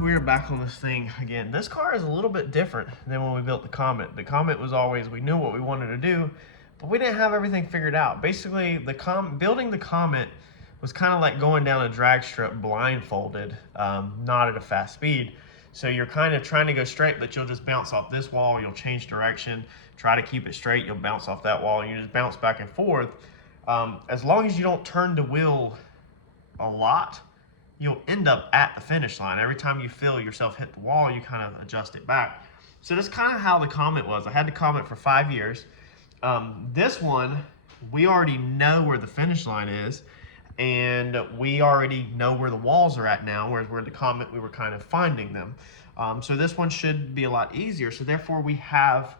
we're back on this thing again. This car is a little bit different than when we built the Comet. The Comet was always, we knew what we wanted to do, but we didn't have everything figured out. Basically, building the Comet was kind of like going down a drag strip blindfolded, not at a fast speed. So you're kind of trying to go straight, but you'll just bounce off this wall, you'll change direction, try to keep it straight, you'll bounce off that wall, and you just bounce back and forth. As long as you don't turn the wheel a lot, you'll end up at the finish line. Every time you feel yourself hit the wall, you kind of adjust it back. So that's kind of how the Comet was. I had the Comet for 5 years. This one, we already know where the finish line is, and we already know where the walls are at now, whereas where the Comet, we were kind of finding them. So this one should be a lot easier. So therefore we have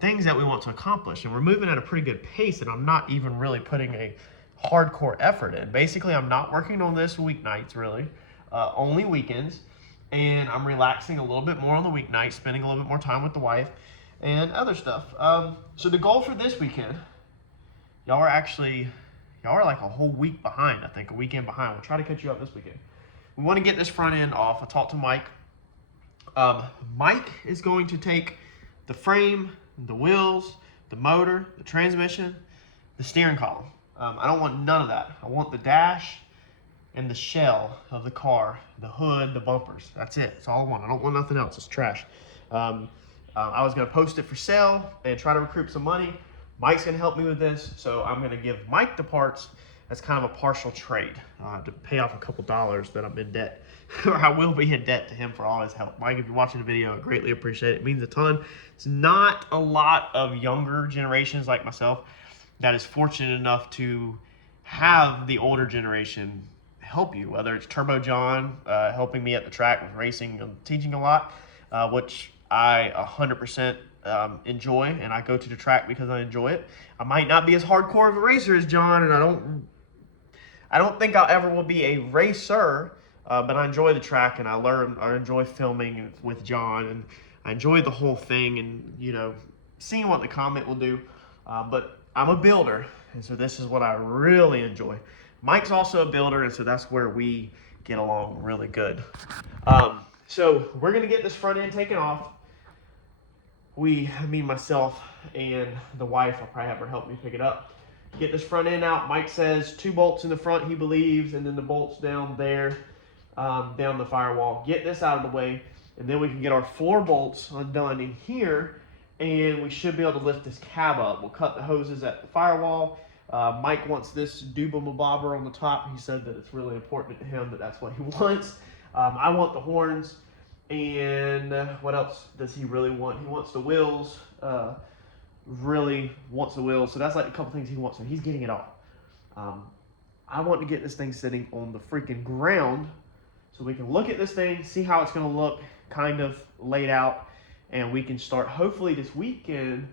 things that we want to accomplish, and we're moving at a pretty good pace, and I'm not even really putting a hardcore effort in. Basically, I'm not working on this weeknights really, only weekends, and I'm relaxing a little bit more on the weeknights, spending a little bit more time with the wife and other stuff. So the goal for this weekend, y'all are like a whole week behind, I think, a weekend behind. We'll try to catch you up this weekend. We want to get this front end off. I talked to Mike. Mike is going to take the frame, the wheels, the motor, the transmission, the steering column. I don't want none of that. I want the dash and the shell of the car, the hood, the bumpers. That's it. That's all I want. I don't want nothing else. It's trash. I was going to post it for sale and try to recoup some money. Mike's going to help me with this, so I'm going to give Mike the parts as kind of a partial trade to pay off a couple dollars that I'm in debt, or I will be in debt to him for all his help. Mike, if you're watching the video, I greatly appreciate it. It means a ton. It's not a lot of younger generations like myself that is fortunate enough to have the older generation help you, whether it's Turbo John helping me at the track with racing and teaching a lot, which I 100% enjoy, and I go to the track because I enjoy it. I might not be as hardcore of a racer as John, and I don't think I ever will be a racer, but I enjoy the track, and I enjoy filming with John, and I enjoy the whole thing, and you know, seeing what the Comet will do. But I'm a builder, and so this is what I really enjoy. Mike's also a builder, and so that's where we get along really good. So we're gonna get this front end taken off. Myself and the wife, I'll probably have her help me pick it up. Get this front end out. Mike says 2 bolts in the front, he believes, and then the bolts down there, down the firewall. Get this out of the way, and then we can get our floor bolts undone in here, and we should be able to lift this cab up. We'll cut the hoses at the firewall. Mike wants this dooba-bobber on the top. He said that it's really important to him, that that's what he wants. I want the horns, and what else does he really want? He wants the wheels, really wants the wheels. So that's like a couple things he wants, so he's getting it all. I want to get this thing sitting on the freaking ground so we can look at this thing, see how it's gonna look kind of laid out, and we can start hopefully this weekend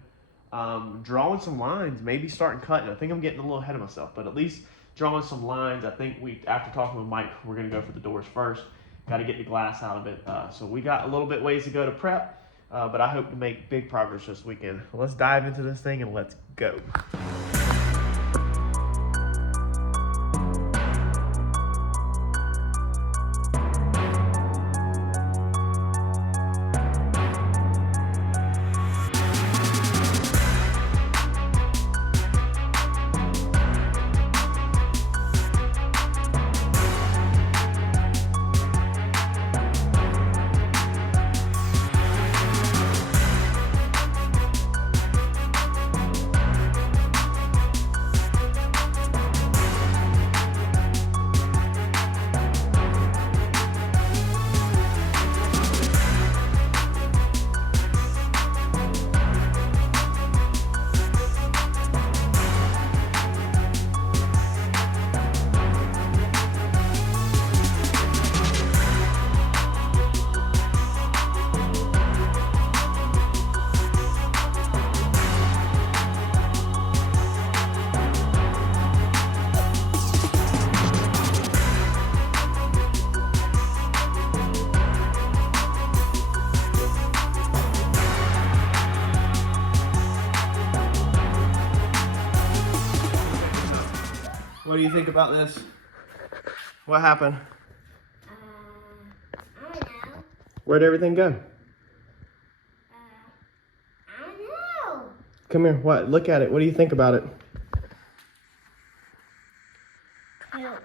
drawing some lines, maybe starting cutting. I think I'm getting a little ahead of myself, but at least drawing some lines. I think after talking with Mike, we're gonna go for the doors first. Got to get the glass out of it. So we got a little bit ways to go to prep, but I hope to make big progress this weekend. Let's dive into this thing and let's go. What do you think about this? What happened? Where'd everything go? I don't know. Come here. What? Look at it. What do you think about it? Poop.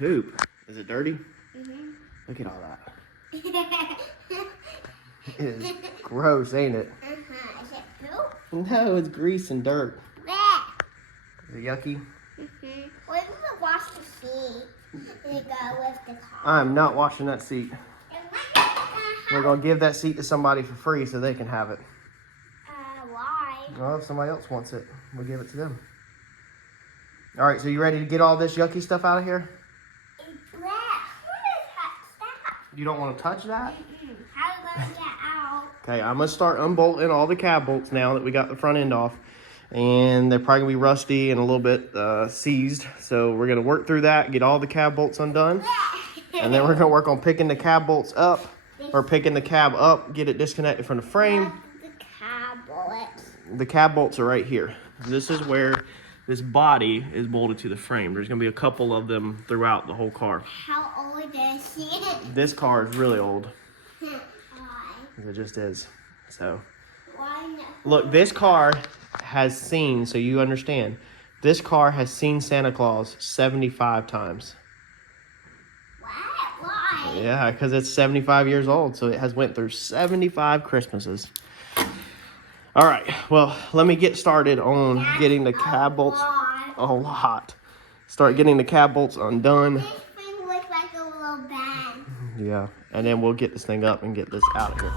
Poop. Is it dirty? Mm-hmm. Look at all that. It is gross, ain't it? Uh-huh. Is it poop? No, it's grease and dirt. Bleh. Is it yucky? Mm-hmm. We're going to wash the seat and go with the car. I'm not washing that seat. We're going to give that seat to somebody for free so they can have it. Why? Well, if somebody else wants it, we'll give it to them. All right, so you ready to get all this yucky stuff out of here? You don't want to touch that? Mm-mm. How are we going to get out? Okay, I'm going to start unbolting all the cab bolts now that we got the front end off. And they're probably going to be rusty and a little bit seized. So we're going to work through that, get all the cab bolts undone. And then we're going to work on picking the cab bolts up, or picking the cab up, get it disconnected from the frame. The cab bolts. The cab bolts are right here. This is where this body is bolted to the frame. There's going to be a couple of them throughout the whole car. How old is it? This car is really old. Why? It just is. So, Why not? look, this car has seen, so you understand, this car has seen Santa Claus 75 times. What? Why? Yeah, because it's 75 years old, so it has went through 75 Christmases. All right, well, let me get started on getting the cab bolts. A lot. Start getting the cab bolts undone. This thing looks like a little band. Yeah, and then we'll get this thing up and get this out of here.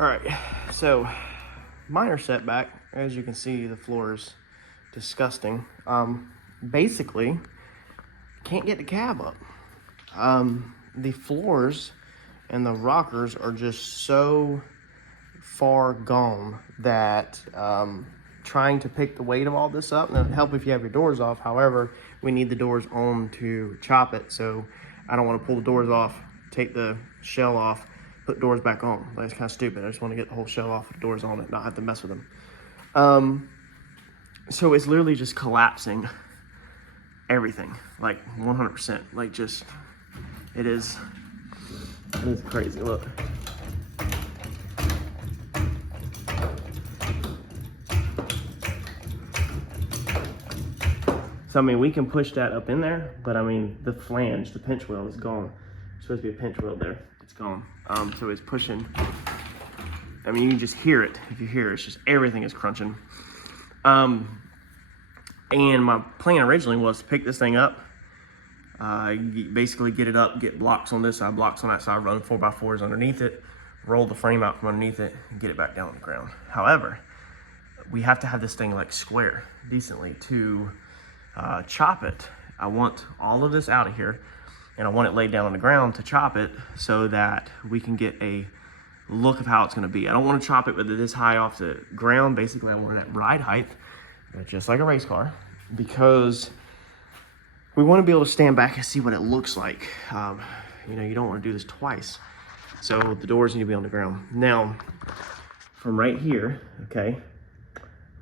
All right, so minor setback. As you can see, the floor is disgusting. Basically, can't get the cab up. The floors and the rockers are just so far gone that trying to pick the weight of all this up, and it'll help if you have your doors off. However, we need the doors on to chop it, so I don't want to pull the doors off, take the shell off, put doors back on. That's kind of stupid. I just want to get the whole shell off with the doors on it, not have to mess with them. So it's literally just collapsing everything, like 100%. Like just, it is crazy. Look. So I mean, we can push that up in there, but I mean, the flange, the pinch wheel is gone. There's supposed to be a pinch wheel there. It's gone. So it's pushing. I mean, you can just hear it. If you hear it, it's just everything is crunching. And my plan originally was to pick this thing up, basically get it up, get blocks on this side, blocks on that side, run 4x4s underneath it, roll the frame out from underneath it, and get it back down on the ground. However, we have to have this thing like square decently to chop it. I want all of this out of here, and I want it laid down on the ground to chop it so that we can get a look of how it's gonna be. I don't wanna chop it with it this high off the ground. Basically, I want it at ride height, just like a race car, because we wanna be able to stand back and see what it looks like. You know, you don't wanna do this twice. So the doors need to be on the ground. Now, from right here, okay,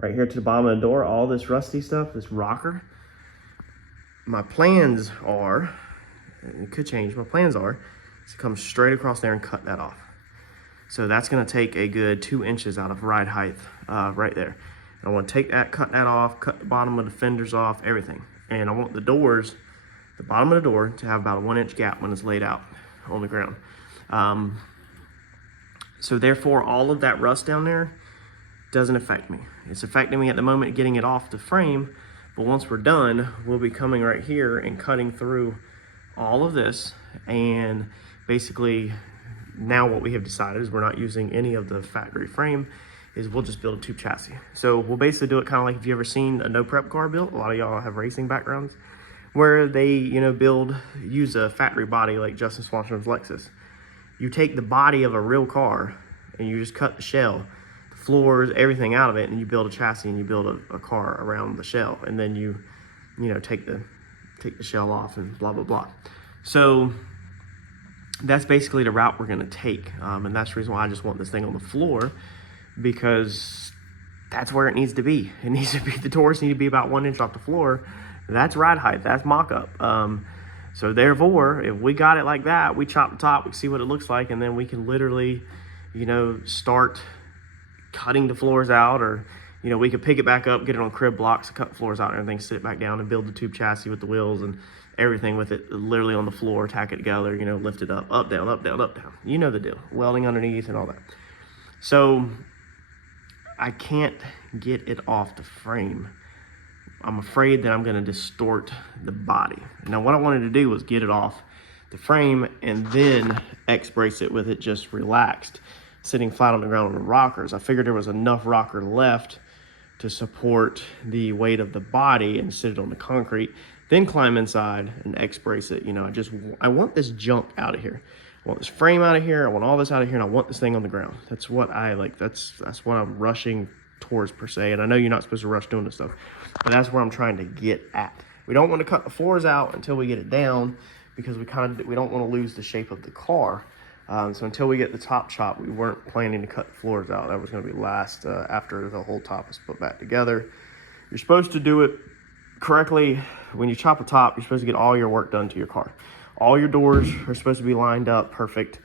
right here to the bottom of the door, all this rusty stuff, this rocker, my plans are, it could change, my plans are to come straight across there and cut that off. So that's gonna take a good 2 inches out of ride height right there. And I wanna take that, cut that off, cut the bottom of the fenders off, everything. And I want the doors, the bottom of the door, to have about a 1 inch gap when it's laid out on the ground. So therefore, all of that rust down there doesn't affect me. It's affecting me at the moment getting it off the frame, But once we're done, we'll be coming right here and cutting through all of this. And basically now what we have decided is we're not using any of the factory frame, is we'll just build a tube chassis. So we'll basically do it kind of like if you ever seen a no prep car built. A lot of y'all have racing backgrounds where they, you know, use a factory body like Justin Swanson's Lexus. You take the body of a real car and you just cut the shell, the floors, everything out of it, and you build a chassis and you build a car around the shell. And then you know, take the shell off and blah, blah, blah. So that's basically the route we're gonna take. And that's the reason why I just want this thing on the floor, because that's where it needs to be. It needs to be, the doors need to be about 1 inch off the floor. That's ride height, that's mock-up. So therefore, if we got it like that, we chop the top, we see what it looks like, and then we can literally, you know, start cutting the floors out, or, you know, we could pick it back up, get it on crib blocks, cut the floors out and everything, sit it back down and build the tube chassis with the wheels and everything with it literally on the floor, tack it together, you know, lift it up, up, down, up, down, up, down. You know the deal. Welding underneath and all that. So I can't get it off the frame. I'm afraid that I'm gonna distort the body. Now what I wanted to do was get it off the frame and then X-brace it with it just relaxed, sitting flat on the ground on the rockers. I figured there was enough rocker left to support the weight of the body and sit it on the concrete, then climb inside and X-brace it. You know, I want this junk out of here. I want this frame out of here. I want all this out of here, and I want this thing on the ground. That's what I like. That's what I'm rushing towards per se. And I know you're not supposed to rush doing this stuff, but that's where I'm trying to get at. We don't want to cut the floors out until we get it down, because we don't want to lose the shape of the car. So until we get the top chop, we weren't planning to cut the floors out. That was going to be last after the whole top is put back together. You're supposed to do it correctly. When you chop a top, you're supposed to get all your work done to your car. All your doors are supposed to be lined up perfect.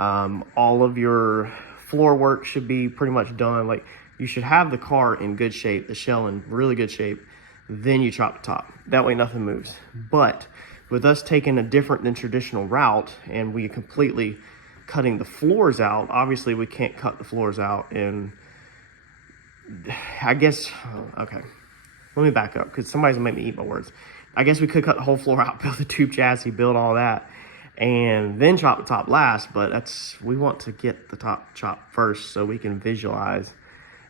All of your floor work should be pretty much done. Like, you should have the car in good shape, the shell in really good shape, then you chop the top. That way nothing moves. But with us taking a different than traditional route and we completely cutting the floors out, obviously we can't cut the floors out. And I guess, okay, let me back up, because somebody's gonna make me eat my words. I guess we could cut the whole floor out, build the tube chassis, build all that, and then chop the top last. But we want to get the top chop first so we can visualize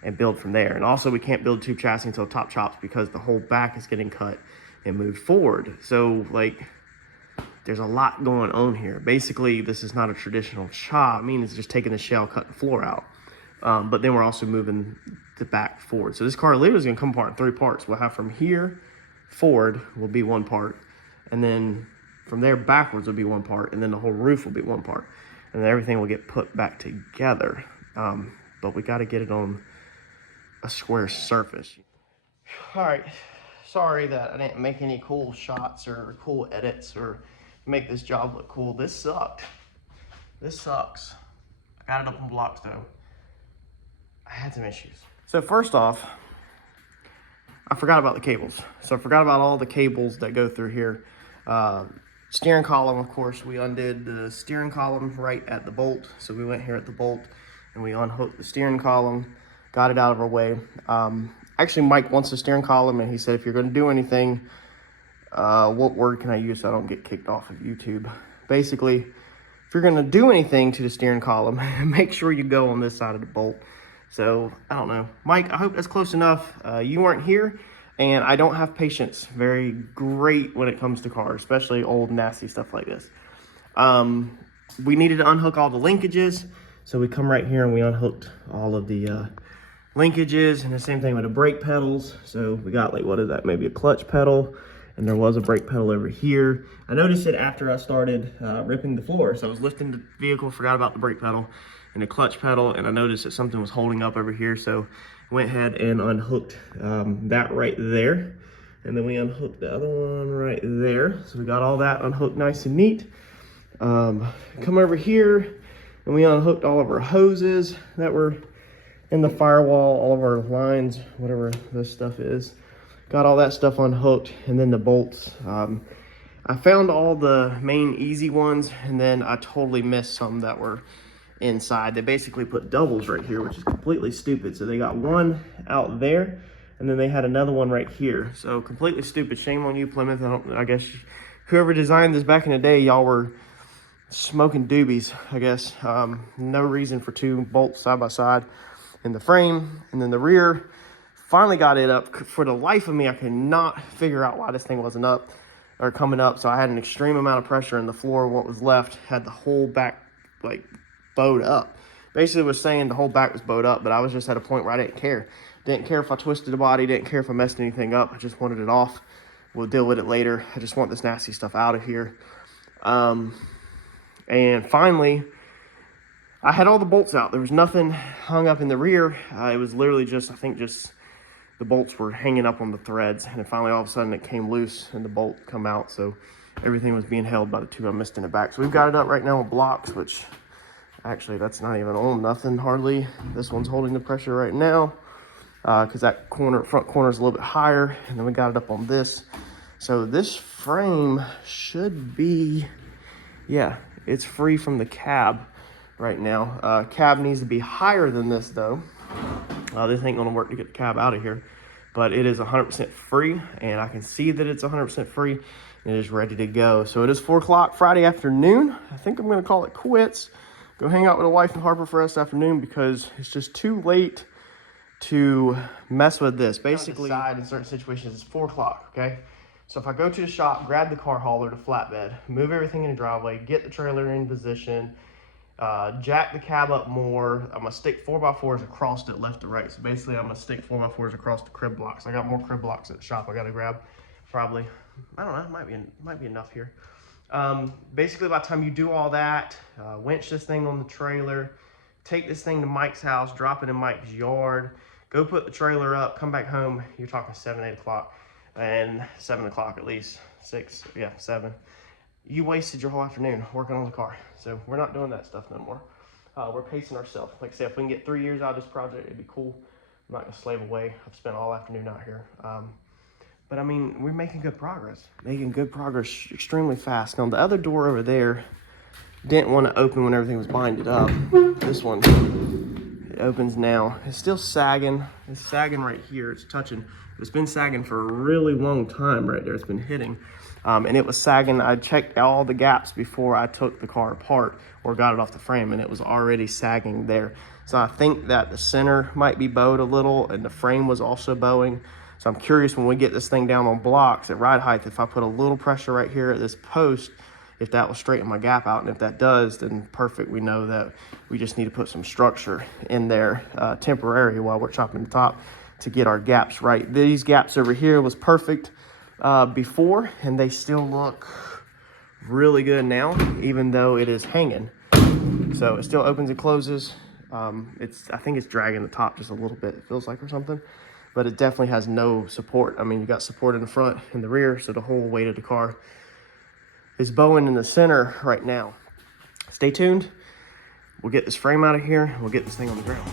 and build from there. And also we can't build tube chassis until top chops, because the whole back is getting cut and moved forward. So like, there's a lot going on here. Basically, this is not a traditional chop. I mean, it's just taking the shell, cutting the floor out. But then we're also moving the back forward. So this car literally is gonna come apart in 3 parts. We'll have from here forward will be 1 part, and then from there backwards will be 1 part, and then the whole roof will be 1 part, and then everything will get put back together. But we got to get it on a square surface. All right, sorry that I didn't make any cool shots or cool edits or make this job look cool. This sucked. This sucks. I got it up on blocks though. I had some issues. So first off, I forgot about the cables. So I forgot about all the cables that go through here. Steering column, of course, we undid the steering column right at the bolt. So we went here at the bolt and we unhooked the steering column, got it out of our way. Actually, Mike wants the steering column, and he said, if you're gonna do anything, what word can I use so I don't get kicked off of YouTube? Basically, if you're gonna do anything to the steering column, make sure you go on this side of the bolt. So, I don't know. Mike, I hope that's close enough. You weren't here, and I don't have patience very great when it comes to cars, especially old, nasty stuff like this. We needed to unhook all the linkages, so we come right here and we unhooked all of the linkages, and the same thing with the brake pedals. So we got, like, what is that, maybe a clutch pedal, and there was a brake pedal over here. I noticed it after I started ripping the floor. So I was lifting the vehicle, forgot about the brake pedal and the clutch pedal, and I noticed that something was holding up over here. So I went ahead and unhooked that right there. And then we unhooked the other one right there. So we got all that unhooked nice and neat. Come over here, and we unhooked all of our hoses that were in the firewall, all of our lines, whatever this stuff is. Got all that stuff unhooked, and then the bolts. I found all the main easy ones, and then I totally missed some that were inside. They basically put doubles right here, which is completely stupid. So they got one out there, and then they had another one right here. So completely stupid. Shame on you, Plymouth. I guess whoever designed this back in the day, y'all were smoking doobies, I guess. No reason for two bolts side by side in the frame. And then the rear, finally got it up. For the life of me, I could not figure out why this thing wasn't up or coming up. So I had an extreme amount of pressure in the floor. What was left had the whole back like bowed up. Basically was saying the whole back was bowed up, but I was just at a point where I didn't care. Didn't care if I twisted the body, didn't care if I messed anything up. I just wanted it off. We'll deal with it later. I just want this nasty stuff out of here. And finally, I had all the bolts out. There was nothing hung up in the rear. It was literally just, I think just the bolts were hanging up on the threads. And then finally, all of a sudden, it came loose and the bolt come out. So everything was being held by the two I missed in the back. So we've got it up right now on blocks, which actually that's not even on nothing hardly. This one's holding the pressure right now because that front corner is a little bit higher. And then we got it up on this. So this frame should be, yeah, it's free from the cab right now. Cab needs to be higher than this though. This ain't gonna work to get the cab out of here, but it is 100% free, and I can see that it's 100% free and it is ready to go. So it is 4 o'clock Friday afternoon. I think I'm gonna call it quits. Go hang out with the wife and Harper for the rest of the afternoon because it's just too late to mess with this. Basically, in certain situations, it's 4 o'clock, okay? So if I go to the shop, grab the car hauler, the flatbed, move everything in the driveway, get the trailer in position, jack the cab up more, I'm gonna stick 4x4s across it left to right. So basically I'm gonna stick 4x4s across the crib blocks. I got more crib blocks at the shop I gotta grab, probably. I don't know, might be enough here. Basically by the time you do all that, winch this thing on the trailer, take this thing to Mike's house, drop it in Mike's yard, go put the trailer up, come back home, you're talking 7, 8 o'clock. And 7 o'clock at least, 6, yeah, 7. You wasted your whole afternoon working on the car. So we're not doing that stuff no more. We're pacing ourselves. Like I said, if we can get 3 years out of this project, it'd be cool. I'm not gonna slave away. I've spent all afternoon out here. But I mean, we're making good progress. Making good progress extremely fast. Now the other door over there didn't want to open when everything was binded up. This one, it opens now. It's still sagging. It's sagging right here. It's touching. It's been sagging for a really long time right there. It's been hitting. And it was sagging. I checked all the gaps before I took the car apart or got it off the frame, and it was already sagging there. So I think that the center might be bowed a little, and the frame was also bowing. So I'm curious when we get this thing down on blocks at ride height, if I put a little pressure right here at this post, if that will straighten my gap out. And if that does, then perfect. We know that we just need to put some structure in there temporary while we're chopping the top to get our gaps right. These gaps over here was perfect before, and they still look really good now, even though it is hanging. So it still opens and closes. I think it's dragging the top just a little bit, it feels like, or something, but it definitely has no support. I mean, you got support in the front and the rear, so the whole weight of the car is bowing in the center right now. Stay tuned. We'll get this frame out of here. We'll get this thing on the ground.